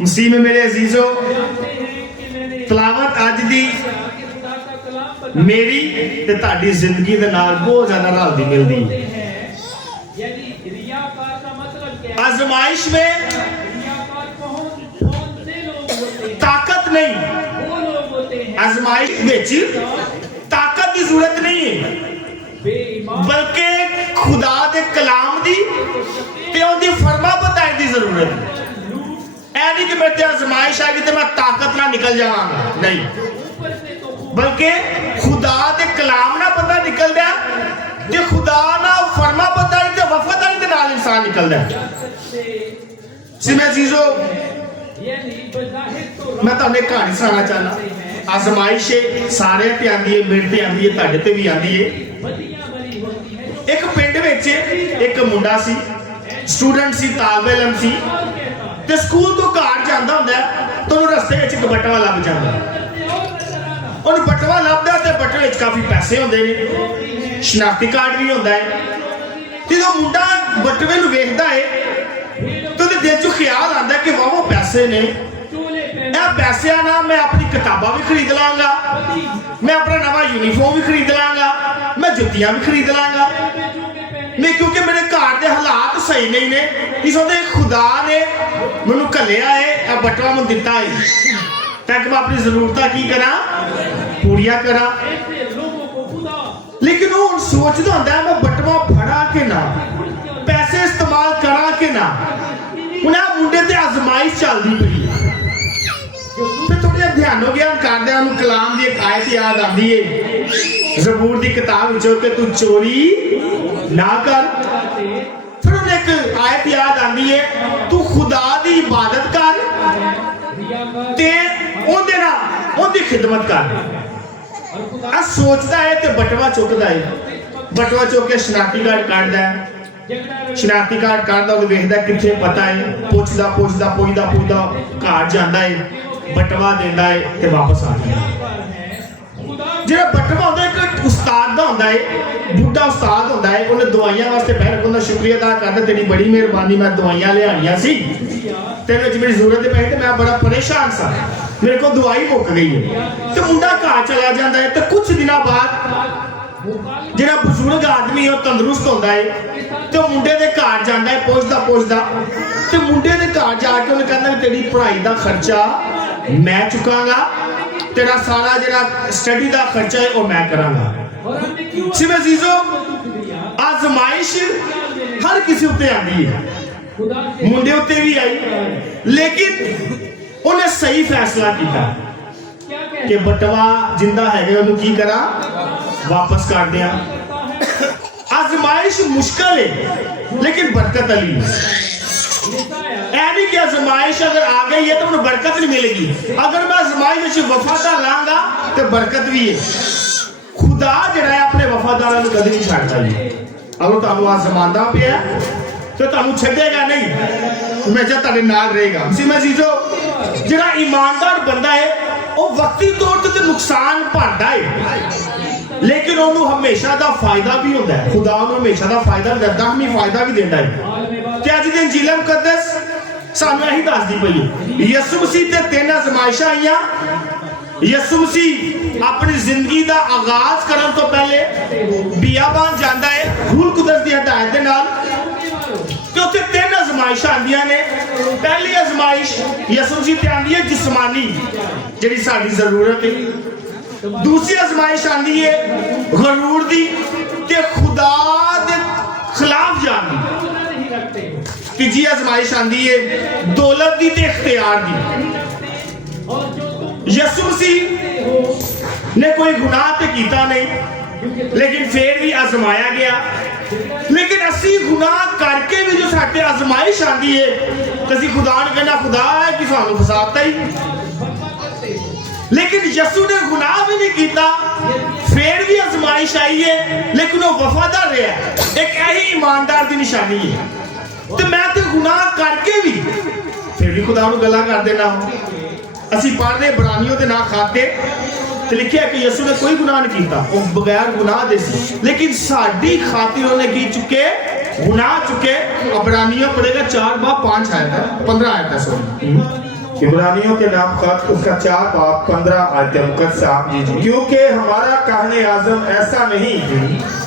मसीह में मेरे अजीजों, तलावत अज दी मेरी ते तुहाडी जिंदगी दे नाल बहुत ज्यादा रलदी मिलदी। आजमाइश में ताकत नहीं, आजमाइश विच ताकत की जरूरत नहीं है, बल्कि खुदा दे कलाम दी ते उहदी फरमा बताई दी जरूरत है। ऐ नहीं कि मेरे ते आजमाइश आ गई तो मैं ताकत ना निकल जावांगा, नहीं, बल्कि खुदा दे कलाम ना बंदा निकलदा ते खुदा ना फरमा बताई ते वफादारी दे नाल इंसान निकलदा है। सिमे अजीजों, मैं तुहानू एक कहानी सुनाना चाहना। आजमाइश सारे ते आंदी है, मेरे ते आंदी है, तुहाडे ते भी आंदी है। एक पिंड विच एक मुंडा सी, स्टूडेंट सी, तालिब इलम सी, ते स्कूल तो घर जांदा हुंदा तो उहनूं रस्ते विच एक बटवा लभ जांदा। उहनूं बटवा लभदा ते बटवे विच काफी पैसे हुंदे ने, शनाख्ती कार्ड भी हुंदा है। ते जो मुंडा बटवे नूं वेखदा है तो उहदे दिल च ख्याल आंदा कि वाह पैसे ने, ਇਹ ਪੈਸਿਆਂ ਨਾਲ मैं अपनी किताबां भी खरीद लांगा, मैं अपना नवा यूनीफॉर्म भी खरीद लांगा, मैं जुत्तियां भी खरीद लांगा, मैं क्योंकि मेरे घर के हालात सही नहीं ने, इस वजह खुदा ने मैनू घलिया है, बटवा मैं दिता है ताकि मैं अपनी जरूरतां की करा, पूरियां करा। लेकिन वो सोचता होंदा मैं बटवा फड़ा के ना, पैसे इस्तेमाल करा के ना, उन्हें मुंडे ते आजमाइश चलती पई। फिर थोड़ा ध्यानो ज्ञान करदे कलाम की एक आयत याद आती है ज़बूर की किताब विचों कि तू चोरी ना कर। फिर उन्हें एक आयत याद आती है तू खुदा की इबादत कर ते उहदे नाल उहदी खिदमत कर। आ सोचता है ते बटवा चुकदा है, बटवा चुक के शनाख्ती कार्ड कढदा है, शनाख्ती कार्ड कढदा उहनूं वेखदा किथे पता है, पुछदा पुछदा पुछदा पुछदा घर जांदा है, बटवा देंदा है ते वापस आ जांदा। जेड़ा बटवा होंदा एक उस्ताद दा होंदा है, बुढ़ा उस्ताद होंदा है, उन्हें दवाइयां वास्ते बह रखा, शुक्रिया अदा करदा तेरी बड़ी मेहरबानी, मैं दवाइयां लियाणियां सी, तेरे विच मेरी जरूरत है पैसे, मैं बड़ा परेशान सा, मेरे को दवाई मुक गई है। तो मुंडा घर चला जाता है। तो कुछ दिनों बाद जेड़ा बुजुर्ग आदमी है तंदुरुस्त होता है, तो मुंडे के घर जाता है, पुछदा पुछदा तो मुंडे के घर जाके उन्हें कहना तेरी पढ़ाई का खर्चा मैं चुकांगा, तेरा सारा जेड़ा स्टडी का खर्चा है वो मैं करांगा। सिर्फ अजीजों, आजमाइश हर किसी उत्ते आती है, मुंडे उत्ते भी आई, लेकिन उन्हें सही फैसला किया कि बटवा जिंदा है उन्हें की करा, वापस कर दिया। आजमाइश मुश्किल है लेकिन बरकत अली है। नहीं कि आजमाइश अगर आ गई है तो उन्हें बरकत नहीं मिलेगी, अगर मैं आजमाइश वफादार रहांगा तो बरकत भी है। खुदा जिहड़ा है अपने वफादारां नूं कदी नहीं छड्डदा जी। अगर तुहानूं आजमांदा पिया तो तुहानूं छड्डेगा नहीं, हमेशा तुहाडे नाल रहेगा। मैं जीजो जिहड़ा ईमानदार बंदा है वो वक्ती तौर ते नुकसान भरदा है, लेकिन उन्होंने हमेशा का फायदा भी होता है। खुदा उन्होंने हमेशा का फायदा दरदा हमें फायदा भी देता है। ते अज दी इंजील मुकद्दस सानू यही दसदी पई है यसु मसीह ते 3 आजमाइशां आईयां। यसु मसीह अपनी जिंदगी का आगाज करन तो पहले बियाबान जाता है रूह कुदरत की हदायत दे नाल, ते उत्थे 3 आजमाइशां आंदियां ने। पहली आजमाइश यसु मसीह ते आंदी है जिस्मानी जिहड़ी साडी जरूरत है, दूसरी आजमाइश आंदी है गरूर दी ते खुदा दे खिलाफ जान दी, तीजी आजमाइश आंदी है दौलत दी ते इख्तियार दी। यसु मसीह ने कोई गुनाह ते कीता नहीं, लेकिन फिर भी आजमाया गया। लेकिन असी गुनाह करके भी जो साथे आजमाइश आंदी है तो असी खुदा ने कहना खुदा है कि सानू फसाता ही। लेकिन यसु ने गुनाह भी नहीं किया, फिर भी आजमाइश आई है, लेकिन वो वफादार रहा। एक यही ईमानदार की निशानी है। तो मैं तो गुनाह करके भी फिर भी खुदा नूं गल्लां कर देना। असी पढ़ रहे इब्रानियों के ना खाते तो लिखा कि यसु ने कोई गुनाह नहीं किया, वो बगैर गुनाह दे सी, लेकिन साडी खातिर उन्हें की चुके गुनाह चुके। इब्रानियों पढ़ेगा 4 बाब 5 आयत है 15 आयत है। सॉरी इब्रानियों के नाम खत उसका 4 बाब 15 आयत मुकद्दसा। क्योंकि हमारा कहने आज़म ऐसा नहीं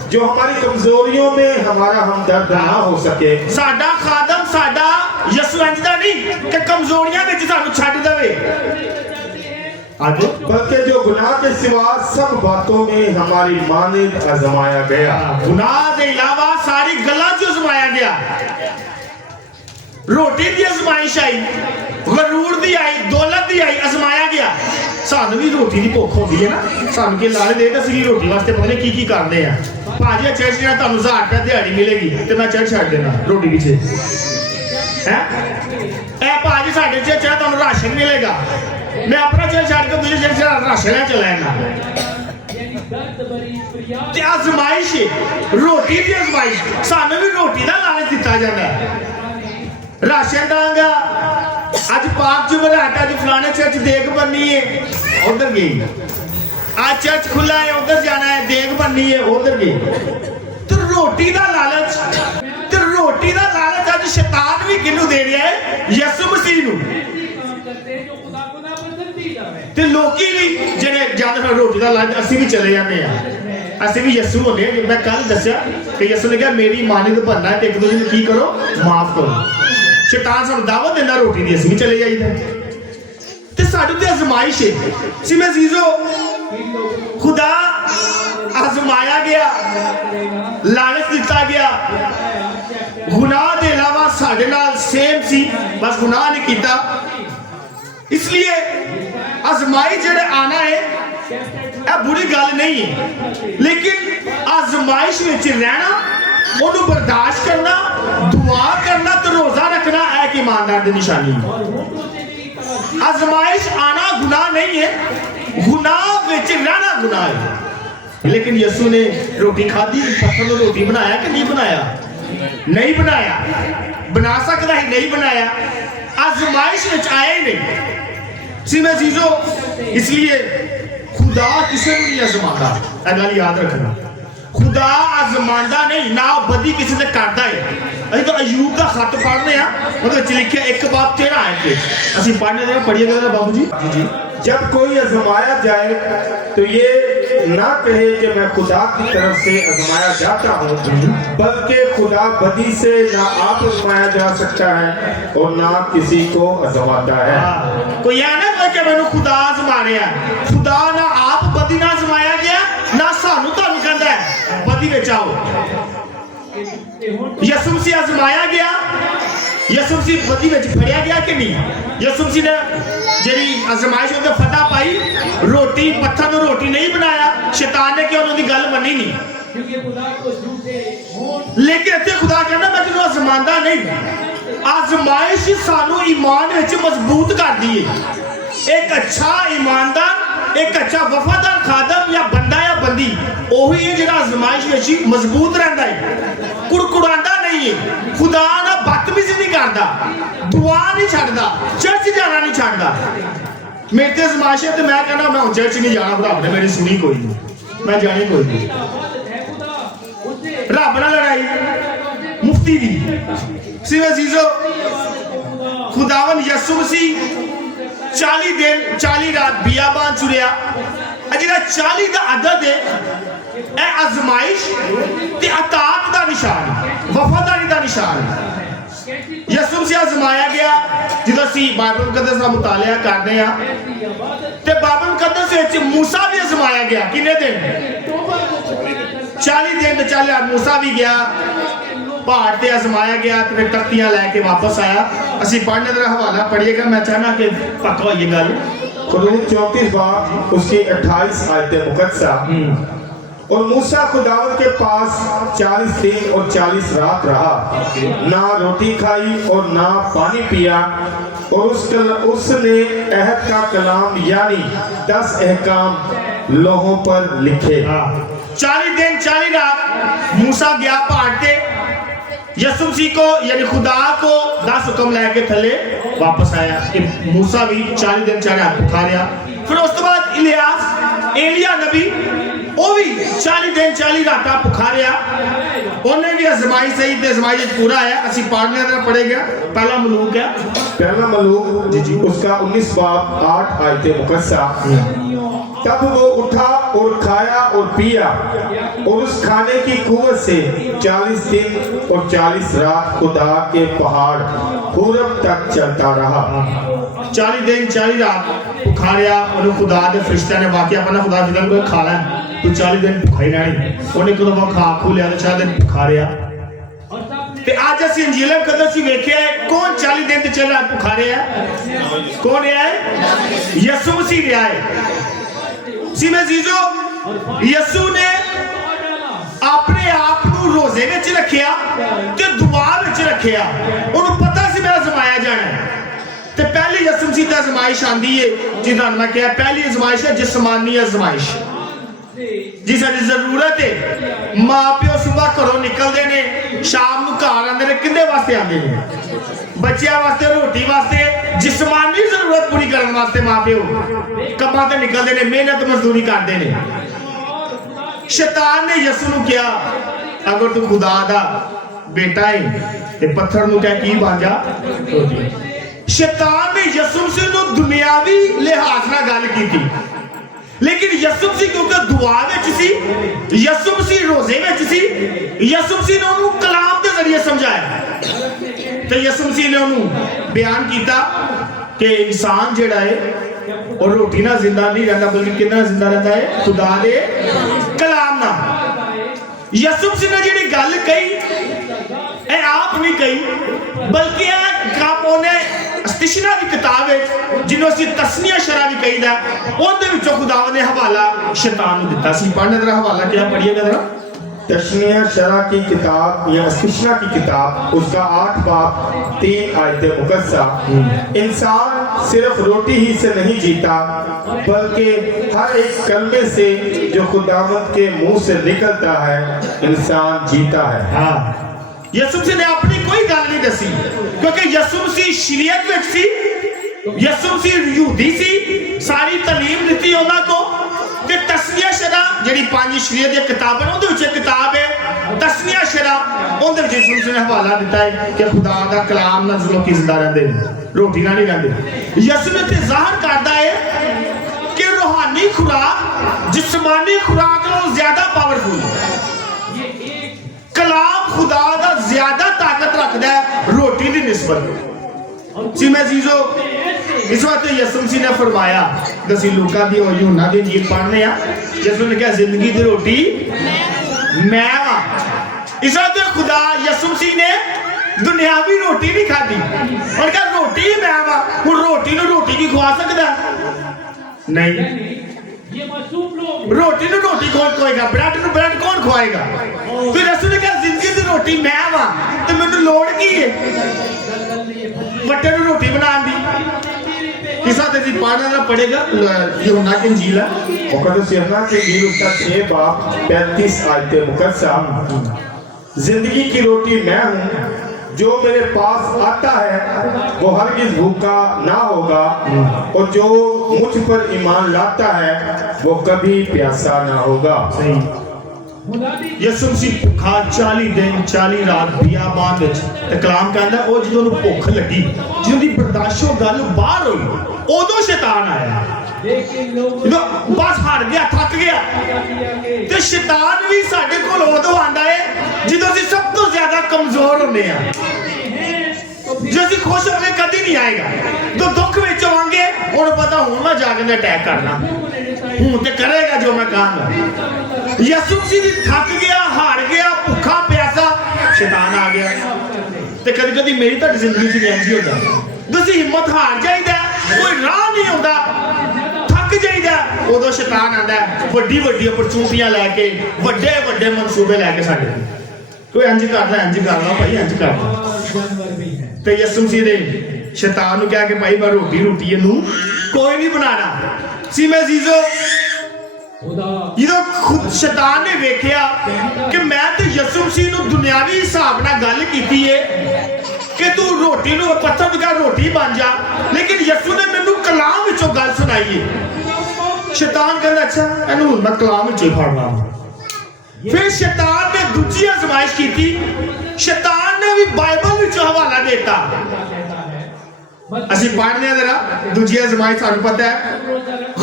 जो हमारी कमजोरियों में हमारा हमदर्द ना हो सके। साडा खादम साडा यसु इंदा नहीं कि कमजोरियां विच सानू छड्ड देवे, आगे बल्कि जो गुनाह के सिवा सब बातों में हमारी मानिंद आजमाया गया। गुनाह के अलावा सारी गल्लां च आजमाया गया। रोटी दी आजमाइश आई, गरूर दी आई, दौलत दी आई, आजमाया गया। सानू भी रोटी दी भुख होती है ना, सानू के लाले दे असली रोटी वास्ते पता नहीं की करते हैं। भाजी चर्च जाना तुहानू 1000 रुपया दिहाड़ी मिलेगी तो मैं चर्च छड्ड देना रोटी पीछे है। ए भाजी साडे चर्च है तुहानू राशन मिलेगा, मैं अपना चर्च छड्ड के दूसरे चर्च राशन ले चला जाना। ते आजमाइश रोटी दी आजमाइश, सानू भी रोटी दा लालच दिता जाता है। राशन दांगा अज पाक जुमराट अज फलाने चर्च देग बननी है उधर गई, आज चर्च खुला है उधर जाना है, देग बननी है उधर गई। तो रोटी दा लालच, तो रोटी दा लालच अज शैतान भी किनू दे रहा है, यसु मसीह नू। ते लोकी भी जेडे ज्यादा रोटी दा लालच असि भी चले जाते हैं, असि भी यसु होने। मैं कल दस्या कि यसु ने कहा मेरी मानिंद बनना है, एक दूसरे की करो माफ करो। शैतान सानू दावत देना रोटी दी, असि भी चले जाइदा। ते साडू ते आजमाइश है सिमे जीजो, खुदा आजमाया गया, लालच दिता गया। गुनाह के अलावा साडे नाल सेम सी, बस गुनाह नहीं किया, इसलिए आजमाई जेड़े आना है यह बुरी गल नहीं है, लेकिन आजमाइश विच रहना, उन्हें बर्दाश्त करना, दुआ करना तो रोजा रखना एक ईमानदार की निशानी है। आजमाइश आना गुनाह नहीं है, गुनाह विच रहना गुनाह है। लेकिन यसु ने रोटी खाधी, पत्थर को रोटी बनाया कि नहीं बनाया? नहीं बनाया। बना सकता ही नहीं बनाया, आजमाइश विच आया ही नहीं। सिमे चीजों, इसलिए खुदा किसी को नहीं आजमाता, यह गल याद रखना। खुदा आजमांदा नहीं, ना बदी किसी से करता है। अभी तो अयूब का खत पढ़ने मतलब लिखे 1 बाब 13 आयत असि पढ़ने देना, पढ़िएगा बाबू जी। जी जब कोई आजमाया जाए तो ये ना कहे कि मैं खुदा की तरफ से आजमाया जाता हूँ, बल्कि खुदा बदी से ना आप आजमाया जा सकता है और ना किसी को आजमाता है। कोई यह ना कहे कि मैंने खुदा आजमा रहा, खुदा ना आप बदी ना आजमाया गया, ना सानू तुहानू कहंदा है बदी विच आओ। यसु मसीह आजमाया गया, यसु मसीह बदी विच फड़िया गया कि नहीं? यसु मसीह ने जेरी आजमाइश होते फतह पाई, रोटी पत्थर तो रोटी नहीं बनाया, शैतान ने क्यों उन्होंने गल मनी नहीं। लेकिन इत्थे खुदा कहना मैं तेनू आजमांदा नहीं। आजमाइश सानू ईमान विच मजबूत कर दी है। एक अच्छा ईमानदार, एक अच्छा वफादार खादम या बंदा या बंदी ओही है जिहड़ा आजमाइश विच मजबूत रहंदा है, कुड़कुड़ांदा नहीं है, खुदा ना बदतमीजी नहीं करता, दुआ नहीं छड्डदा, चर्च जाना नहीं छड्डदा। मेरे ते आजमाइश है ते मैं कहना मैं चर्च नहीं जाना, भरा ने मेरी सुनी कोई नहीं, मैं जानी कोई नहीं। रब नाल लड़ाई मुफ्ती दी सिवे जीजो, खुदावन यसु मसीह 40 दिन 40 रात बियाबान चुरिया, जिहड़ा 40 का अदद है, यह आजमाइश ते अतात का निशान, वफादारी का निशान। यसु मसीह आजमाया गया, जो असी बाइबल मुकद्दस का मुतालिया करते हैं, ते बाइबल मुकद्दस विच मूसा भी आजमाया गया। कितने दिन? 40 दिन। 40 रात मूसा भी गया, पहाड़ ते आजमाया गया, फिर तख्तियां लैके वापस आया। असी पढ़ने का हवाला पढ़िएगा, मैं चाहना कि पक्का हो ये गल। खुरूज 34 बाब उसकी 28 आयत मुकद्दसा। और मूसा खुदावन के पास 40 दिन और 40 रात रहा, ना रोटी खाई और ना पानी पिया, और उसने अहद का कलाम यानी 10 अहकाम लोहों पर लिखे। 40 दिन 40 रात मूसा गया पहाड़ पे, यसु मसीह को यानी खुदा को 10 हुक्म लेके थले वापस आया। कि मूसा भी 40 दिन 40 रात भुखा रहा। फिर उस बाद इलियास एलिया नबी ਉਹ ਵੀ 40 ਦਿਨ 40 ਰਾਤਾਂ ਭੁੱਖਾ ਰਿਹਾ। ਉਹਨੇ ਵੀ ਅਜ਼ਮਾਈ ਸਹੀ ਤੇ ਅਜ਼ਮਾਈ पूरा आया। ਅਸੀਂ पढ़ने तरह पढ़े गया। पहला मलूक है, पहला मलूक जी जी उसका 19 बाब 8 आयतें मुकद्दसा। तब वो उठा और खाया और पिया और उस खाने की कुव्वत से 40 दिन और 40 रात खुदा के पहाड़ पूरब तक चलता रहा। 40 दिन 40 रात भुखा रहा। ਉਹਨੂੰ खुदा ਦੇ ਫਰਿਸ਼ਤਿਆਂ ਨੇ ਵਾਕਿਆ ਆਪਣਾ खुदा ਫਿਲਮ ਕੋਈ ਖਾ ਲੈ ਤੂੰ 40 ਦਿਨ ਭੁੱਖਾ ਹੀ ਰਹਿਣੀ। ਉਹਨੇ ਕਦੋਂ ਖਾ ਖੂ ਲਿਆ ਤੇ 40 ਦਿਨ ਭੁੱਖਾ ਰਿਹਾ। ਤੇ ਅੱਜ ਅਸੀਂ ਇੰਜੀਲ ਕਦੋਂ ਅਸੀਂ ਵੇਖਿਆ ਕੌਣ 40 ਦਿਨ ਤੇ ਚੱਲਾ ਭੁੱਖਾ ਰਿਹਾ? ਕੌਣ ਰਿਹਾ ਹੈ? ਯਿਸੂ ਮਸੀਹ ਰਿਹਾ ਹੈ। ਸੀ ਮੈਂ ਜੀਜੋ ਯਿਸੂ ਨੇ ਆਪਣੇ ਆਪ ਨੂੰ ਰੋਜ਼ੇ ਵਿੱਚ ਰੱਖਿਆ ਤੇ ਦੁਆ ਵਿੱਚ ਰੱਖਿਆ। ਉਹਨੂੰ ਪਤਾ ਸੀ ਮੇਰਾ ਜ਼ਮਾਇਆ ਜਾਣਾ ਤੇ ਪਹਿਲੀ ਯਿਸੂ ਮਸੀਹ ਦਾ ਜ਼ਮਾਇਸ਼ ਆਂਦੀ ਏ ਜਿਹਦਾ ਮੈਂ ਕਿਹਾ ਪਹਿਲੀ ਜ਼ਮਾਇਸ਼ ਹੈ ਜਿਸਮਾਨੀ ਜ਼ਮਾਇਸ਼ ਜਿਸ ਦੀ ਜ਼ਰੂਰਤ ਹੈ। ਮਾਂ ਪਿਓ ਸਵੇਰ ਘਰੋਂ ਨਿਕਲਦੇ ਨੇ ਸ਼ਾਮ ਨੂੰ ਘਰ ਆਉਂਦੇ ਨੇ ਕਿੰਦੇ ਵਾਸਤੇ ਆਉਂਦੇ ਨੇ? ਬੱਚਿਆਂ ਵਾਸਤੇ, ਰੋਟੀ ਵਾਸਤੇ, ਜਿਸਮਾਨੀ ਜ਼ਰੂਰਤ ਪੂਰੀ ਕਰਨ ਵਾਸਤੇ ਮਾਂ ਪਿਓ ਕੰਮਾਂ ਤੇ ਨਿਕਲਦੇ ਨੇ, ਮਿਹਨਤ ਮਜ਼ਦੂਰੀ ਕਰਦੇ ਨੇ। ਸ਼ੈਤਾਨ ਨੇ ਯਿਸੂ ਨੂੰ ਕਿਹਾ ਅਗਰ ਤੂੰ ਖੁਦਾ ਦਾ ਬੇਟਾ ਹੈ ਤੇ ਪੱਥਰ ਨੂੰ ਕਹਿ ਕੀ ਬਣ ਜਾ ਰੋਟੀ। ਸ਼ੈਤਾਨ ਨੇ ਯਿਸੂ ਮਸੀਹ ਨੂੰ ਦੁਨਿਆਵੀ ਲਿਹਾਜ਼ ਨਾਲ ਗੱਲ ਕੀਤੀ लेकिन यीशु मसीह क्योंकि दुआ में सी, यीशु मसीह रोजे में सी, यीशु मसीह ने उन्होंने कलाम के जरिए समझाया तो यीशु मसीह ने उन्होंने बयान किया कि इंसान जेड़ा है और रोटी ना जिंदा नहीं रहता बल्कि कितना जिंदा रहता है? खुदा दे कलाम ना। यीशु मसीह ने जी गल कही आप नहीं कही बल्कि ने स्तिशना की किताब है जिन्होंने ਅਸੀਂ ਤਸਨੀਆ ਸ਼ਰਾ ਵੀ ਕਹੀਦਾ ਉਹਦੇ ਵਿੱਚੋਂ ਖੁਦਾਵੰਦ ਨੇ ਹਵਾਲਾ ਸ਼ੈਤਾਨ ਨੂੰ ਦਿੱਤਾ ਸੀ। ਪੜ੍ਹਨੇ ਦਾ ਹਵਾਲਾ ਕਿਆ ਪੜ੍ਹੀਏਗਾ ਜਰਾ? तस्निया शरा की किताब या स्तिशना की किताब उसका 8 बाब 3 आयतें मुकद्दसा। इंसान सिर्फ रोटी ही से नहीं जीता बल्कि हर एक कलमे से जो खुदावंद के मुंह से निकलता है इंसान जीता है। हाँ, यीशु मसीह ने अपनी कोई गल नहीं दसी क्योंकि यीशु मसीह शरीयत विच सी, यीशु मसीह यहूदी सी, सारी तालीम दी उन्हां को ते तस्निया शरा ਜਿਹੜੀ ਪੰਜ ਸ਼ਰੀਅਤ ਦੀਆਂ ਕਿਤਾਬਾਂ ਨੇ ਉਹਦੇ ਵਿੱਚ ਇੱਕ ਕਿਤਾਬ ਹੈ ਤਸਨੀਆ ਸ਼ਰਾ। ਉਹਦੇ ਵਿੱਚ ਯਿਸੂ ਮਸੀਹ ਨੇ ਹਵਾਲਾ ਦਿੱਤਾ ਹੈ ਕਿ ਖੁਦਾ ਦਾ ਕਲਾਮ ਨਾਲ ਲੋਕੀ ਜ਼ਿੰਦਾ ਰਹਿੰਦੇ ਨੇ, ਰੋਟੀ ਨਾਲ ਨਹੀਂ ਰਹਿੰਦੇ। ਯਿਸੂ ਨੇ ਤੇ ਜ਼ਾਹਰ ਕਰਦਾ ਹੈ ਕਿ ਰੂਹਾਨੀ ਖੁਰਾਕ ਜਿਸਮਾਨੀ ਖੁਰਾਕ ਨਾਲੋਂ ਜ਼ਿਆਦਾ ਪਾਵਰਫੁਲ ਹੈ। ਕਲਾਮ ਖੁਦਾ ਦਾ ਜ਼ਿਆਦਾ ਤਾਕਤ ਰੱਖਦਾ ਹੈ ਰੋਟੀ ਦੀ ਨਿਸਬਤ। ਜੀ ਮੈਂ ਜੀਜੋ इस बात यीशु मसीह ने फरमाया दसी लूका दी और यूहन्ना दी इंजील पढ़ने आ यीशु ने कहा जिंदगी दी रोटी मैं हां। इस बात खुदा यीशु मसीह ने दुनियावी रोटी नहीं खादी और कहा रोटी मैं हां। हुन रोटी नु रोटी की खवा सकदा नहीं? ये मासूम लोग रोटी नु रोटी कौन खवाएगा? ब्रेड नु ब्रेड कौन खवाएगा? फिर यीशु ने कहा जिंदगी दी रोटी मैं हां ते मेनू लोड़ की है वट्टे नु रोटी बनाने दी? किसा तेरी पढ़ना पड़ेगा यूहन्ना की इंजील है मुकद्दस यूहन्ना की इंजील उसका 6 बाब 35 आयतें मुकद्दसा। जिंदगी की रोटी मैं हूँ, जो मेरे पास आता है वो हरगिज़ भूखा ना होगा और जो मुझ पर ईमान लाता है वो कभी प्यासा ना होगा। यीशु मसीह भुखा 40 दिन 40 रात बियाबान विच ते कलाम कहंदा ओ जदों ਨੂੰ ਭੁੱਖ ਲੱਗੀ ਜਦੋਂ ਦੀ ਬਰਦਾਸ਼ਤੋਂ ਗੱਲ ਬਾਹਰ ਹੋਈ ਉਦੋਂ ਸ਼ੈਤਾਨ ਆਇਆ। ਜਦੋਂ ਬਸ ਹਾਰ ਗਿਆ ਥੱਕ ਗਿਆ ਤੇ ਸ਼ੈਤਾਨ ਵੀ ਸਾਡੇ ਕੋਲ ਉਦੋਂ ਆਂਦਾ ਹੈ ਜਦੋਂ ਅਸੀਂ ਸਭ ਤੋਂ ਜ਼ਿਆਦਾ ਕਮਜ਼ੋਰ ਹੁੰਦੇ ਆ। ਜੇ ਅਸੀਂ ਖੁਸ਼ ਹੋਵੇ ਕਦੀ ਨਹੀਂ ਆਏਗਾ। ਜਦੋਂ ਦੁੱਖ ਵਿੱਚ ਹੋਵਾਂਗੇ ਉਹਨੂੰ ਪਤਾ ਹੁਣ ਮੈਂ ਜਾ ਕੇ ਅਟੈਕ ਕਰਨਾ ਹੁਣ ਤੇ ਕਰੇਗਾ ਜੋ ਮੈਂ ਕਹਾਂਗਾ। ਯਿਸੂ ਮਸੀਹ ਵੀ ਥੱਕ ਗਿਆ, ਹਾਰ ਗਿਆ, ਭੁੱਖਾ ਪਿਆਸਾ, ਸ਼ੈਤਾਨ ਆ ਗਿਆ। ਤੇ ਕਦੀ ਕਦੀ ਮੇਰੀ ਤੁਹਾਡੀ ਜ਼ਿੰਦਗੀ 'ਚ ਇੰਝ ਹੀ ਹੁੰਦਾ ਤੁਸੀਂ ਹਿੰਮਤ ਹਾਰ ਜਾਈਦਾ ਕੋਈ ਰਾਹ ਨਹੀਂ ਆਉਂਦਾ ਥੱਕ ਜਾਈਦਾ ਉਦੋਂ ਸ਼ੈਤਾਨ ਆਂਦਾ ਵੱਡੀ ਵੱਡੀ ਅਪਰਚੂਨਿਟੀਆਂ ਲੈ ਕੇ ਵੱਡੇ ਵੱਡੇ ਮਨਸੂਬੇ ਲੈ ਕੇ ਸਾਡੇ ਕੋਈ ਇੰਝ ਕਰਦਾ ਇੰਝ ਕਰਦਾ ਭਾਈ ਇੰਝ ਕਰਦਾ। ਤੇ ਯਿਸੂ ਮਸੀਹ ਨੇ ਸ਼ੈਤਾਨ ਨੂੰ ਕਿਹਾ ਕਿ ਭਾਈ ਮੈਂ ਰੋਟੀ ਇਹਨੂੰ ਕੋਈ ਨਹੀਂ ਬਣਾਣਾ ਸੀ। ਮੈਂ ਜੀਜ਼ੋ ਜਦੋਂ ਖੁਦ ਸ਼ੈਤਾਨ ਨੇ ਵੇਖਿਆ ਕਿ ਮੈਂ ਤੇ ਯਿਸੂ ਮਸੀਹ ਨੂੰ ਦੁਨਿਆਵੀ ਹਿਸਾਬ ਨਾਲ ਗੱਲ ਕੀਤੀ ਏ ਕਿ ਤੂੰ ਰੋਟੀ ਨੂੰ ਪੱਥਰ ਦੀ ਰੋਟੀ ਬਣ ਜਾ, ਲੇਕਿਨ ਯਿਸੂ ਨੇ ਮੈਨੂੰ ਕਲਾਮ ਵਿੱਚੋਂ ਗੱਲ ਸੁਣਾਈ ਏ। ਸ਼ੈਤਾਨ ਕਹਿੰਦਾ अच्छा इनू मैं कलाम विचों ही फड़ना। फिर शैतान ने दूजी आजमाइश की, शैतान ने भी बाइबल विचों हवाला देता। ਅਸੀਂ ਪੜ੍ਹਦੇ ਆ ਜਰਾ ਦੂਜੀ ਅਜ਼ਮਾਇਸ਼ ਸਾਨੂੰ ਪਤਾ ਹੈ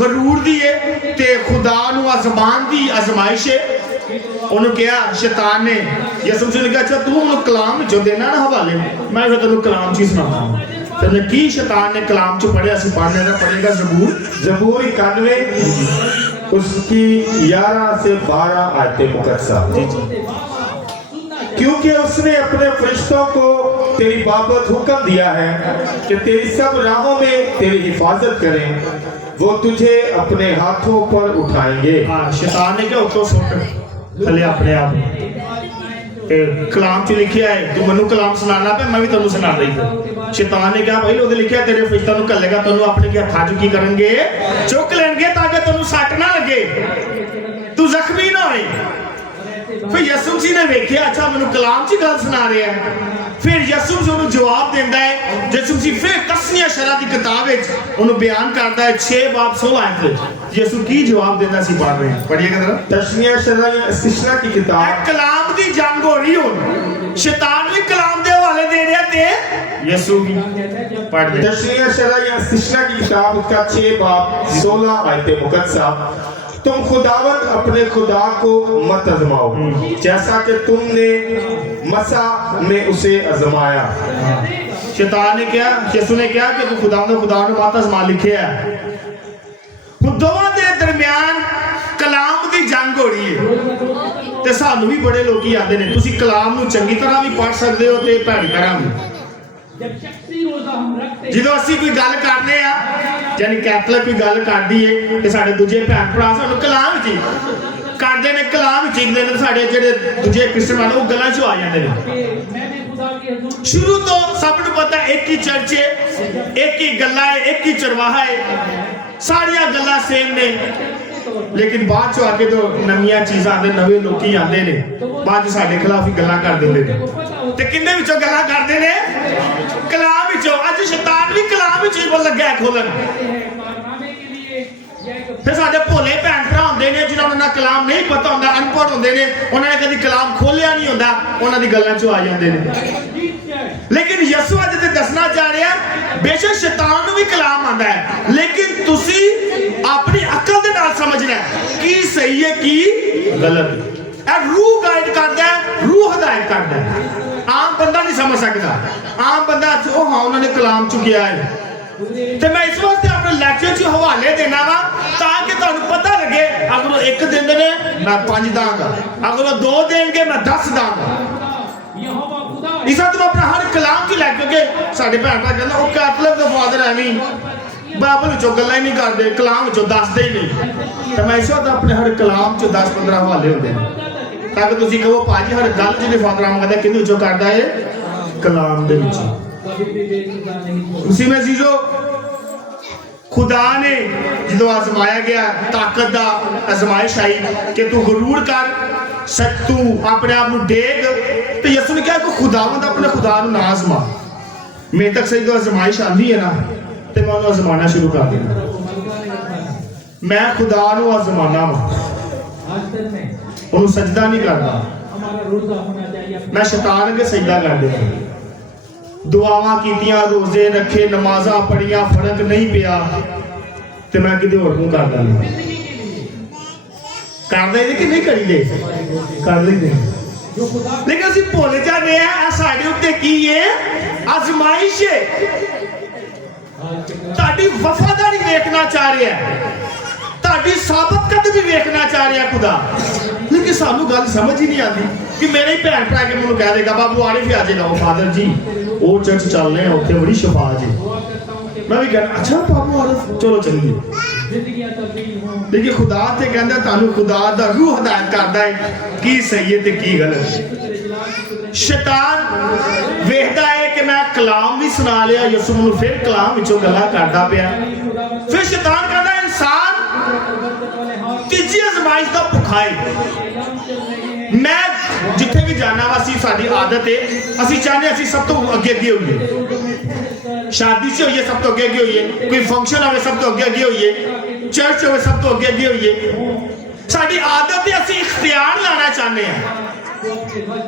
ਗਰੂਰ ਦੀ ਹੈ ਤੇ ਖੁਦਾ ਨੂੰ ਅਜ਼ਮਾਨ ਦੀ ਅਜ਼ਮਾਇਸ਼ ਹੈ। ਉਹਨੂੰ ਕਿਹਾ ਸ਼ੈਤਾਨ ਨੇ ਯਿਸੂ ਮਸੀਹ ਨੇ ਕਿਹਾ ਅੱਛਾ ਤੂੰ ਉਹਨੂੰ ਕਲਾਮ ਵਿੱਚੋਂ ਦੇਣਾ ਨਾ ਹਵਾਲੇ, ਮੈਂ ਫਿਰ ਤੈਨੂੰ ਕਲਾਮ 'ਚ ਹੀ ਸੁਣਾਵਾਂ। ਤੇ ਨੇ ਕੀ ਸ਼ੈਤਾਨ ਨੇ ਕਲਾਮ 'ਚ ਪੜ੍ਹਿਆ, ਅਸੀਂ ਪੜ੍ਹਨੇ ਦਾ पढ़ेगा जबूर 91 उसकी 11 से 12 आयतें मुकद्दसा। क्योंकि उसने अपने फरिश्तों को तेरी बाबत हुक्म दिया है कि तेरी सब राहों में तेरी हिफाजत करें, वो तुझे अपने हाथों पर उठाएंगे। हाँ, शैतान ने क्या उठो सुट थले अपने आप ते कलाम च लिखिया है तू मैनू कलाम सुनाना पे मैं भी तेनू सुना रही। शैतान ने कहा भाई ਉਹਦੇ ਲਿਖਿਆ तेरे फरिश्तों ਨੂੰ ਘੱਲੇਗਾ ਤੈਨੂੰ ਆਪਣੇ ਕੇ ਹੱਥਾਂ 'ਚ ਕੀ ਕਰਨਗੇ, ਚੁੱਕ ਲੈਣਗੇ ਤਾਂ ਕਿ ਤੈਨੂੰ ਸੱਟ ਨਾ ਲੱਗੇ, ਤੂੰ ਜ਼ਖਮੀ ਨਾ ਹੋਏ। फिर यसु मसीह ने वेख्या अच्छा मैनू कलाम च गल सुना रहा है। फिर यसु मसीह उन्हें जवाब देता है। यसु मसीह फिर कसनिया शरा की किताब उन्हें बयान करता है 6 बाब 16 आयत यसु की जवाब देता सी पढ़ रहे हैं, पढ़िएगा जरा। तस्नीया शरा इस्तिशना की किताब कलाम की जंग हो रही हो, शैतान भी कलाम दे हवाले दे रहा थे, यसु भी पढ़ रहे। तस्नीया शरा इस्तिशना की किताब उसका 6 बाब 16 आयत मुकद्दसा। तुम खुदावंद अपने खुदा को मत आजमाओ जैसा कि तुमने मसा में उसे आजमाया। शैतान ने क्या, यसु ने क्या कि तू खुदा ने मत आजमा लिखे है। हुण दोवां दे दरमियान कलाम दी जंग हो रही है ते सानू भी बड़े लोग आते हैं तुसी कलाम नू चंगी तरह भी पढ़ सकते हो ते भैड़ी तरह भी। ਜਦੋਂ ਅਸੀਂ ਕੋਈ ਗੱਲ ਕਰਨੇ ਆ ਯਾਨੀ ਕੈਥੋਲਿਕ ਕੋਈ ਗੱਲ ਕਰਦੀ ਏ ਤੇ ਸਾਡੇ ਦੂਜੇ ਭੈਣ ਭਰਾ ਸਾਨੂੰ ਕਲਾਮ ਵਿੱਚ ਕਰਦੇ ਨੇ, ਕਲਾਮ ਵਿੱਚ ਲਿਖਦੇ ਨੇ, ਸਾਡੇ ਜਿਹੜੇ ਦੂਜੇ ਕ੍ਰਿਸਚਨ ਉਹ ਗੱਲਾਂ 'ਚ ਆ ਜਾਂਦੇ ਨੇ। ਸ਼ੁਰੂ ਤੋਂ ਸਭ ਨੂੰ ਪਤਾ ਇੱਕ ਹੀ ਚਰਚ ਹੈ, ਇੱਕ ਹੀ ਗੱਲਾਂ ਹੈ, ਇੱਕ ਹੀ ਚਰਵਾਹਾ ਹੈ, ਸਾਰੀਆਂ ਗੱਲਾਂ ਸੇਮ ਨੇ। लेकिन बाद चो आके तो नवीं चीज़ां आते, नवे लोग आते ने बाद साडे खिलाफ ही गल्लां कर देंदे ने ते किन्ने विचों गल्लां करदे ने कलाम विचों। अज शैतान भी कलाम विच ही लग्या है खोलन। फिर साडे भोले भैन भरा होंदे ने जिन्हां नूं ना कलाम नहीं पता हुंदा, अनपढ़ होंदे ने, उन्हां ने कदी कलाम खोलिया नहीं हुंदा, उन्हां दी गल्लां चों आ जांदे ने। लेकिन यसु अज ते दसना चाह रहा है बेशक शैतान नूं भी कलाम आंदा है लेकिन तुसी अपनी अकल दे नाल समझना है की सही है की गलत है। रूह गाइड करदा है, रूह हिदायत करदा है, आम बंदा नहीं समझ सकता। आम बंदा ओ हां उन्होंने कलाम चुकिया है ते मैं इस वास्ते अपने लैक्चर च हवाले देना वा ताकि तुहानू पता लगे अगर एक दिन ने मैं 5 दांगा, अगर 2 देंगे मैं 10 दांगा। इसा तुम अपना हर कलाम की लैक क्योंकि साडे भैन भरा कहंदा ओ कैथोलिक दा फादर एवं बाइबल विचों गल्लां ही नहीं करदे, कलाम विचों दसदे ही नहीं। तो मैं इस वक्त अपने हर कलाम च 10-15 हवाले होंदे ने ताकि तुसीं कहो भाजी हर गल जिहड़े फादर आम कहंदा किहदे विचों करदा है कलाम दे विचों। उसी में जीजो खुदा ने जो आजमाया गया ताकत दा आजमाइश आई कि तू गरूर कर सच तू अपने आप ਨੂੰ ਡੇਗ ਤੇ ਯਿਸੂ ਨੇ ਕਿਹਾ ਕਿ ਖੁਦਾਵੰਦ ਆਪਣੇ ਖੁਦਾ ਨੂੰ ਨਾ ਆਜ਼ਮਾ। ਮੇਰੇ ਤੱਕ ਸਹੀ ਤੋਂ ਆਜ਼ਮਾइश ਆਂਦੀ ਹੈ ਨਾ ਤੇ ਮੈਂ ਉਹਨੂੰ ਆਜ਼ਮਾਣਾ ਸ਼ੁਰੂ ਕਰ ਦੇਣਾ। ਮੈਂ ਖੁਦਾ ਨੂੰ ਆਜ਼ਮਾਨਾ ਵਾ, ਉਹਨੂੰ ਸਜਦਾ ਨਹੀਂ ਕਰਦਾ। ਮੈਂ ਸ਼ੈਤਾਨ ਅੱਗੇ ਸਜਦਾ ਕਰ ਦਿੰਦਾ, ਦੁਆਵਾਂ ਕੀਤੀਆਂ, ਰੋਜ਼ੇ ਰੱਖੇ, ਨਮਾਜ਼ਾਂ ਪੜੀਆਂ, ਫਰਕ ਨਹੀਂ ਪਿਆ ਤੇ ਮੈਂ ਕਿਤੇ ਹੋਰ ਨੂੰ ਕਰਦਾ ਨਹੀਂ। करदे कि नहीं करीदे कर लेंगे लेकिन ਅਸੀਂ ਭੁੱਲ ਜਾਂਦੇ ਆ ਸਾਡੇ ਉੱਤੇ ਕੀ ਹੈ ਆਜ਼ਮਾइश ਹੈ। ਤੁਹਾਡੀ ਵਫਾਦਾਰੀ ਵੇਖਣਾ ਚਾਹ ਰਿਹਾ ਹੈ, ਤੁਹਾਡੀ ਸਾਬਤ ਕਦਮੀ ਵੇਖਣਾ ਚਾਹ ਰਿਹਾ खुदा। लेकिन ਸਾਨੂੰ ਗੱਲ ਸਮਝ ਹੀ ਨਹੀਂ ਆਉਂਦੀ ਕਿ ਮੇਰੇ ਭੈਣ ਭਰਾ ਕੇ ਮੈਨੂੰ ਕਹਿ ਦੇਗਾ ਬਾਬੂ ਆਰਿਫ ਆ ਜਾਏਗਾ ਉਹ ਫਾਦਰ ਜੀ ਉਹ ਚਰਚ ਚੱਲਨੇ ਆ ਉੱਥੇ ਬੜੀ ਸ਼ਫਾ ਜੀ। मैं भी कहना अच्छा बाबू आरिफ चलो चलिए। लेकिन खुदा ते कहंदा तानू खुदा दा रूह हिदायत करदा है की सही है ते की गलत। शैतान वेखदा है कि मैं कलाम भी सुना लिया, यसू नूं फिर कलाम विचों गल्लां करदा पिया। फिर शैतान कहंदा इंसान तीजी आजमाइश दा भुखा है। मैं जिथे भी जाना वा सी साडी आदत है असी चाहने असी सब तो अगे अगे होईए। शादी से होइए सब तो अगे अगे होइए, कोई फंक्शन आवे सब तो अगे अगे होइए, चर्च होवे सब तो अगे अगे होइए। साडी आदत है ਅਸੀਂ इख्तियार लाना चाहते हैं,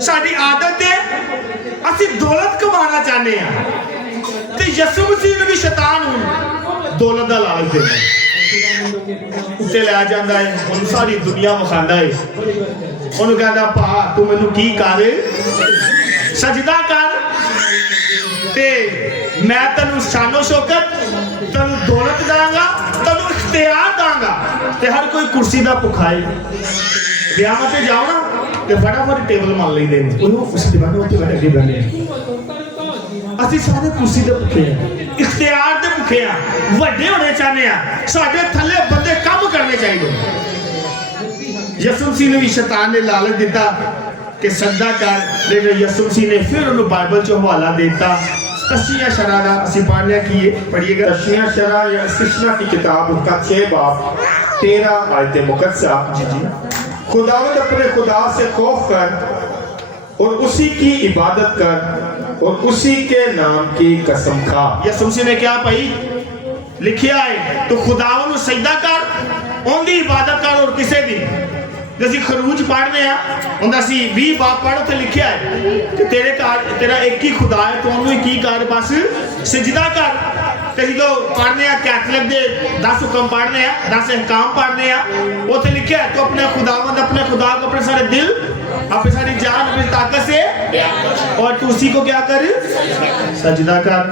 साडी आदत है ਅਸੀਂ दौलत कमाना चाहते हैं। ते यसू मसीह ने भी शैतान हूं दौलत दा लालच देना उत्ते लै जांदा है, ਉਹਨੂੰ ਸਾਰੀ ਦੁਨੀਆ ਵਿਖਾਉਂਦਾ है, ਉਹਨੂੰ ਕਹਿੰਦਾ ਭਾ ਤੂੰ ਮੈਨੂੰ ਕੀ ਕਰ सजदा कर ते मैं तेनू शानो शौकत तेनू दौलत दांगा, तेनू इख्तियार दांगा। ते हर कोई कुर्सी दा भुखा है, ब्याह ते जाओ ना ते फटाफट टेबल मान लेंदे ने, ओनू उस ते बैठो ते बैठ के बैठे ਅਸੀਂ ਸਾਰੇ ਕੁਰਸੀ ਦੇ ਭੁੱਖੇ ਆ, इख्तियार ਦੇ ਭੁੱਖੇ ਆ, ਵੱਡੇ ਹੋਣੇ ਚਾਹਨੇ ਆ, ਸਾਡੇ ਥੱਲੇ ਬੰਦੇ ਕੰਮ ਕਰਨੇ ਚਾਹੀਦੇ। यसू मसीह ने भी शैतान ने लालच दिता कि सजदा कर, लेकिन यसू मसीह ने फिर उन्हें बाइबल चो हवाला देता। तस्सीया शरा दा असी पढ़ने की पढ़िएगा, तस्सीया शरा या इस्तिस्ना की किताब उसका 6 बाब 13 आयत मुकद्दसा। खुदावंद अपने खुदा से खौफ कर और उसी की इबादत कर और उसी के नाम की कसम खा। यसू मसीह ने क्या भाई लिखिया है, तो खुदावंद नूं सजदा कर, उनकी इबादत कर और किसी दी। जैसे खरूज पढ़ने उनका 20 बाप पढ़ उत्थे लिखिया है कि तेरे घर तेरा एक ही खुदा है, तो उन्होंने की कर बस सजदा कर। ते जो पढ़ने कैथलिक दे 10 हुक्म पढ़ने 10 अहकाम पढ़ने उत्थे लिखिया है, तो अपने खुदावंद अपने खुदा को अपने सारे दिल अपनी सारी जान अपनी ताकत से और तू उसी को क्या कर सजदा कर।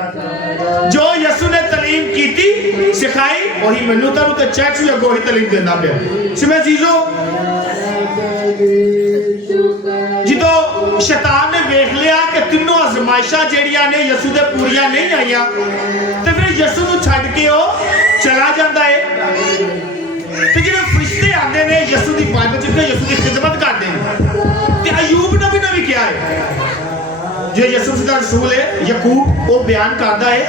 जो यसू ने तालीम की थी सिखाई वही मैनू तेनू ते चर्च भी अगो ही तालीम देना पे। सिमे चीजों जो शैतान ने देख लिया कि तीनों आजमाइशा जेड़ियां ने यसू दे पूरियां नहीं आईया, ते फिर यसू नूं छड्ड के वो चला जाता है। ते जिहड़े फरिश्ते आते ने यसू दी बाइबल च यसू दी खिदमत करते हैं। ते अयूब नबी ने भी किया है, जो यसू मसीह दा रसूल है यकूब वो बयान करता है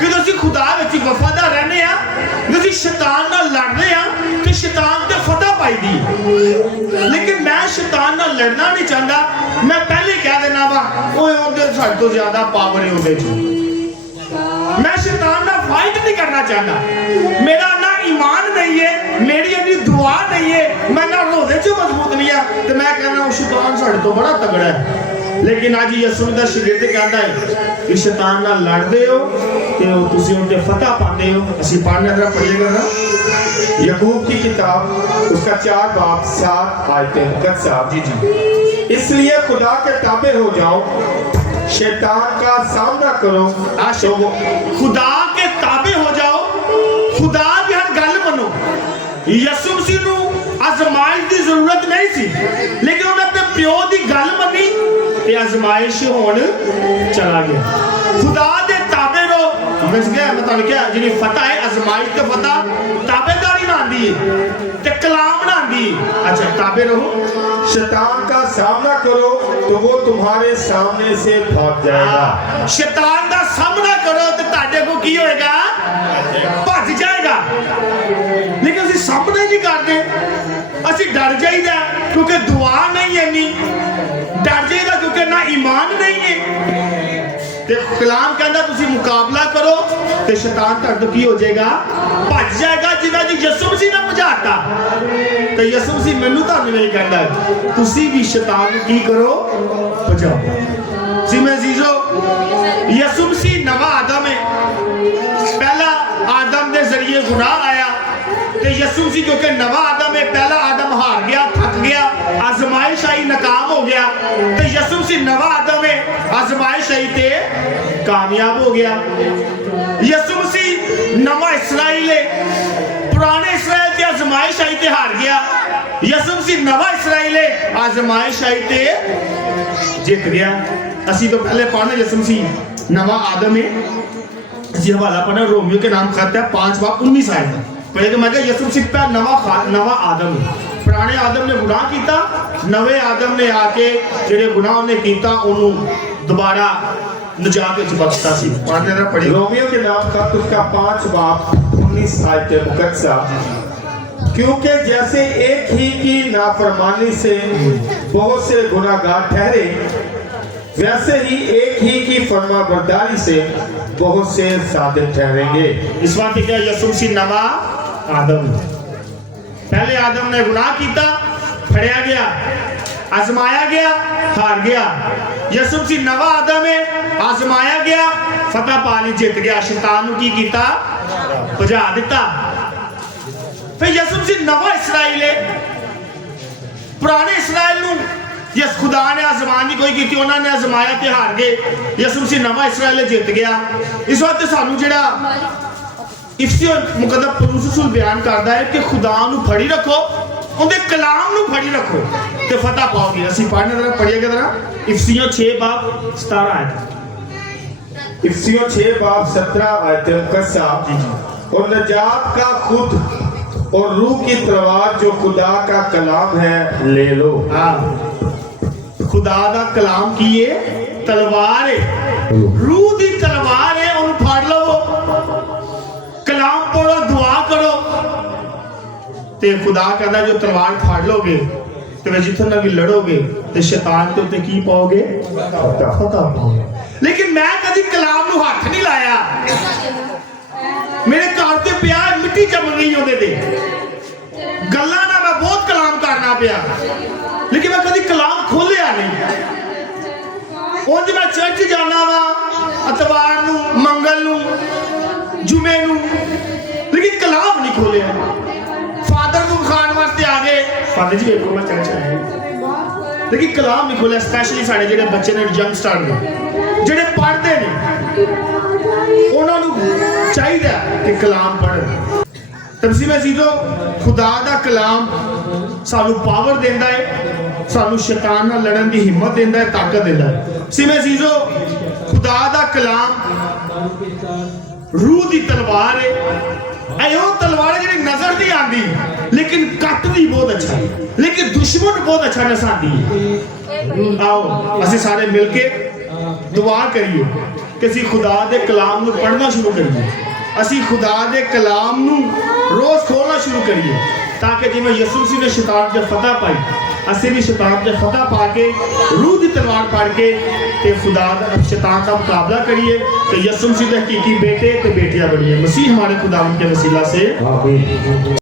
कि ਅਸੀਂ खुदा विच वफादार रहने आ, ਅਸੀਂ शैतान नाल लड़ने आ ते शैतान ते फतह पाई दी। लेकिन मैं शैतान नाल लड़ना नहीं चाहता, मैं पहले कह देना वा ओए ओदे ਸਾਡੇ ਤੋਂ ਜ਼ਿਆਦਾ पावर है ਉਹਦੇ 'ਚ। मैं शैतान नाल फाइट नहीं करना चाहता, मेरा ना ईमान नहीं है, मेरी अपनी दुआ नहीं है, मैं ना रोज़े 'ਚ मजबूत नहीं है, ते मैं कहना वो शैतान ਸਾਡੇ ਤੋਂ बड़ा तगड़ा है। लेकिन आज यसू दा शागिर्द कहता है कि शैतान नाल लड़दे हो ते तुसी उन ते फतह पाते हो। ਅਸੀਂ पढ़ने जरा पढ़िएगा ना यकूब की किताब उसका 4 बाब 7 आयत मुकद्दसा। इसलिए खुदा के ताबे हो जाओ, शैतान का सामना करो। तो खुदा के ताबे हो जाओ, खुदा की हर गल मनो। यसू मसीह नूं आजमाइश की जरूरत नहीं सी, लेकिन उन्हें अपने प्यो की गल मनी ते आजमाइश होण चला गया। खुदा दे ताबे रहो, मैं तुहानूं क्या जी फतह है आजमाइश ते फतह ताबेदारी ना आंदी है ते कलाम ना आंदी है। अच्छा ताबे रहो, शैतान का सामना करो तो वो तुम्हारे सामने से भाग जाएगा। शैतान का सामना करो तो तुहाडे को की होएगा, भज जाएगा। लेकिन ਅਸੀਂ सामने नहीं करते, ਅਸੀਂ डर जाइदा क्योंकि दुआ नहीं है, नहीं डर जाइदा क्योंकि ना ईमान नहीं है। ते कलाम कहता तुसी मुकाबला करो ते शैतान तुहाडे तो की हो जाएगा, भज जाएगा। जिवें जी यसू मसीह ने बुझाता ते यसू मसीह मैनू तुहानूं नहीं कहता तुसी भी शैतान नूं की करो, बचाओ। जिवें जीजो यसू मसीह नवा आदम है, पहला आदम के जरिए गुनाह आया ते यसू मसीह क्योंकि नवा आदम है, पहला आदम हार गया, थक गया, आजमाइश आई नाकाम हो गया, तो यसू मसीह नवा आदम है, आजमाइश आई ते कामयाब हो गया। यसू मसीह नवा इसराइल है, पुराने इसराइल ते आजमाइश आई ते हार गया। यसू मसीह नवा इसराइल है, आजमाइश आई ते जीत गया। असी तो पहले पढ़ने यसू मसीह नवा आदम है, असी हवाला पढ़ना रोमियो के नाम खाता है 5 बाब 19 आयत। पहले तो मैं यसू मसीह पे नवा आदम है, पुराने आदम ने गुनाह किया, नवे आदम ने आके जेडे गुनाह ने किया उन्होंने दोबारा निजात विच बख्शता सी। पढ़ने दा पढ़ी रोमियो के नाम का उसका 5 बाब 19 आयत मुकद्दसा। क्योंकि जैसे एक ही की नाफरमानी से बहुत से गुनाहगार ठहरे, वैसे ही एक ही की फरमाबरदारी से बहुत से सादिक ठहरेंगे। इस बात क्या यसु मसीह नवा आदम, पहले आदम ने गुनाह किया, फड़िया गया, आजमाया गया, हार गया। यसु मसीह नवा आदम है, आजमाया गया, फतह पा ली, जित गया, शैतान नूं की कीता, भजा दिता। फिर यसु मसीह नवा इसराइल है, पुराने इसराइल नूं जिस खुदा ने आजमान की कोई की, उन्होंने आजमाया ते हार गए। यसु मसीह नवा इसराइल जित गया। इस वास्ते सानू जिहड़ा इफसियों मुकद्दस पौलुस रसूल बयान करता है कि खुदा नूं फड़ी रखो, उनके कलाम नूं फड़ी रखो ते फतह पाओगे। असीं पढ़ने जरा पढ़िए जरा इफसियों 6:17 आयत। इफसियों 6:17 आयत मुकद्दसा, और नजात का खुद और रूह की तलवार जो खुदा का कलाम है ले लो। हाँ, खुदा दा कलाम की है, तलवार है, रूह दी तलवार है, उन्हें फाड़ लो, कलाम पढ़ो, दुआ करो, ते खुदा कहता जो तलवार फाड़ लोगे तो वे जिथों ना भी लड़ोगे तो शैतान के उत्ते की पाओगे, फतह पाओगे। लेकिन मैं कभी कलाम नूं हाथ नहीं लाया, मेरे घर ते पिया मिट्टी जम गई होंदे ते गल्लां ना मैं बहुत कलाम करना पिया, लेकिन मैं कभी कलाम खोलिया नहीं। उंज मैं चर्च जाना वा अतवार नूं, मंगल नूं, जुमे नूं, लेकिन कलाम नहीं खोलिया। फादर नूं खान वास्ते आ गए, फादर जी वेखो मैं चर्च आया, लेकिन कलाम नहीं खोलिया। स्पैशली साडे जिहड़े बच्चे ने, यंगस्टर ने, जिहड़े पढ़दे ने, उन्हां नूं चाहीदा कि कलाम पढ़न। तमसीह अजीजो, खुदा दा कलाम सानू पावर देंदा है, सानू शैतान नाल लड़न दी हिम्मत देंदा है, ताकत देंदा है। सिमे अजीजो, खुदा दा कलाम रूह दी तलवार है। एहो तलवार है जिहड़ी नजर नहीं आंदी, लेकिन कटदी बहुत अच्छा है, लेकिन दुश्मन बहुत अच्छा नसांदी है। आओ असीं सारे मिलके दुआ करिए कि असीं खुदा दे कलाम नूं पढ़ना शुरू करिए, असीं खुदा दे कलाम नूं रोज खोलना शुरू करिए, ताकि जिवें यसू मसीह ने शैतान ते फतह पाई, असीं भी शैतान ते फतह पा के रूह दी तलवार पढ़ के ते खुदा दा शैतान का मुकाबला करिए, ते यसू मसीह दे हकीकी बेटे ते बेटियां बनिए। मसीह हमारे खुदा के वसीला से आमीन।